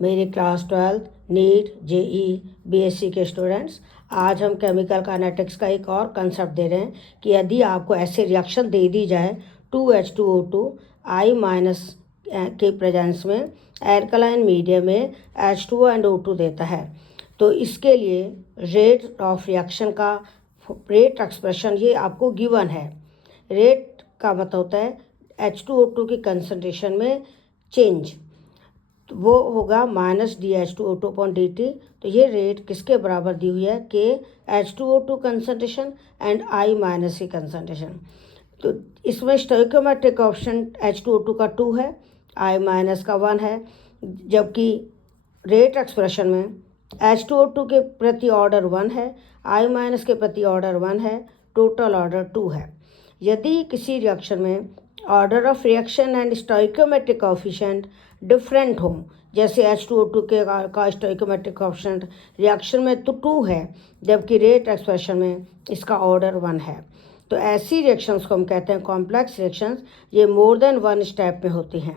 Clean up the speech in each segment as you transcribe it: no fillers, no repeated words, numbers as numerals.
मेरे class 12 NEET JEE BSc के students. आज हम केमिकल काइनेटिक्स का एक और कंसेप्ट दे रहे हैं कि यदि आपको ऐसे रिएक्शन दे दी जाए 2H2O2 I माइनस के प्रेजेंस में एल्कलाइन मीडियम में H2O एंड O2 देता है, तो इसके लिए रेट ऑफ रिएक्शन का रेट एक्सप्रेशन ये आपको गिवन है। रेट का मतलब होता है H2O2 की कंसनट्रेशन में चेंज, तो वो होगा -dH2O2/dt। तो ये रेट किसके बराबर दी हुई है कि H2O2 concentration and I minus की कंसनट्रेशन। तो इसमें स्टोइकोमेट्रिक ऑप्शन H2O2 का 2 है, I माइनस का 1 है, जबकि रेट एक्सप्रेशन में H2O2 के प्रति ऑर्डर 1 है, I माइनस के प्रति ऑर्डर 1 है, टोटल ऑर्डर 2 है। यदि किसी रिएक्शन में order of reaction and stoichiometric coefficient different हो, जैसे H2O2 का स्टोइकोमेट्रिक कोएफिशिएंट रिएक्शन में तो 2 है, जबकि रेट एक्सप्रेशन में इसका ऑर्डर 1 है, तो ऐसी रिएक्शंस को हम कहते हैं कॉम्प्लेक्स रिएक्शंस। ये मोर देन 1 स्टेप में होती हैं।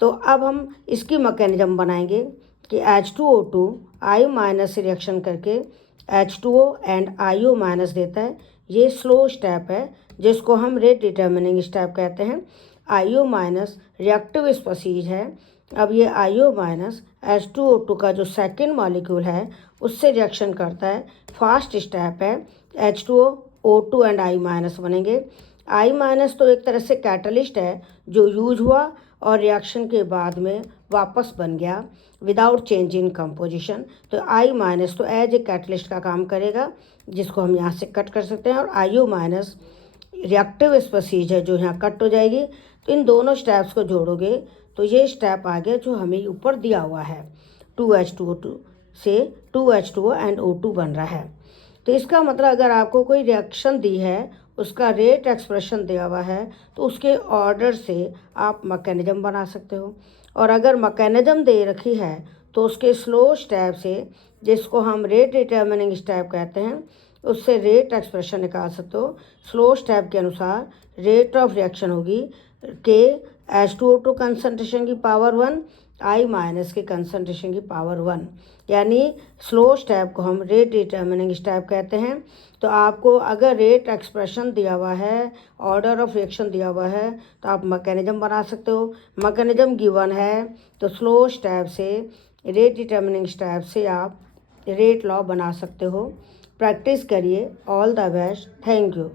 तो अब हम इसकी मैकेनिज्म बनाएंगे कि H2O2 I माइनस से रिएक्शन करके H2O एंड IO माइनस देता है। ये स्लो स्टेप है जिसको हम रेट डिटर्मिनिंग स्टेप कहते हैं। IO माइनस रिएक्टिव स्पीशीज है। अब ये IO माइनस H2O2 का जो सेकेंड मॉलिक्यूल है उससे रिएक्शन करता है। फास्ट स्टेप है, H2O O2 and I minus बनेंगे। I माइनस तो एक तरह से कैटलिस्ट है जो यूज हुआ और रिएक्शन के बाद में वापस बन गया विदाउट चेंज इन कंपोजिशन। तो I माइनस तो एज ए कैटलिस्ट का काम करेगा, जिसको हम यहाँ से कट कर सकते हैं, और IO माइनस रिएक्टिव स्पीशीज है जो यहाँ कट हो जाएगी। तो इन दोनों स्टेप्स को जोड़ोगे तो ये स्टेप आ गया जो हमें ऊपर दिया हुआ है, 2H2O2 से 2H2O एंड O2 बन रहा है। तो इसका मतलब अगर आपको कोई रिएक्शन दी है, उसका रेट एक्सप्रेशन दिया हुआ है, तो उसके ऑर्डर से आप मैकेनिज्म बना सकते हो। और अगर मैकेनिज्म दे रखी है तो उसके स्लो स्टेप से, जिसको हम रेट डिटर्मिनिंग स्टेप कहते हैं, उससे रेट एक्सप्रेशन निकाल सकते हो। स्लो स्टेप के अनुसार रेट ऑफ रिएक्शन होगी के H2O2 कंसनट्रेशन की पावर 1 I माइनस के कंसनट्रेशन की पावर 1, यानी स्लो स्टेप को हम रेट डिटर्मिनिंग स्टेप कहते हैं। तो आपको अगर रेट एक्सप्रेशन दिया हुआ है, ऑर्डर ऑफ रिएक्शन दिया हुआ है, तो आप मैकेनिज्म बना सकते हो। मैकेनिज्म गिवन है तो स्लो स्टेप से, रेट डिटर्मिनिंग स्टेप से आप रेट लॉ बना सकते हो। प्रैक्टिस करिए। All the best. Thank you.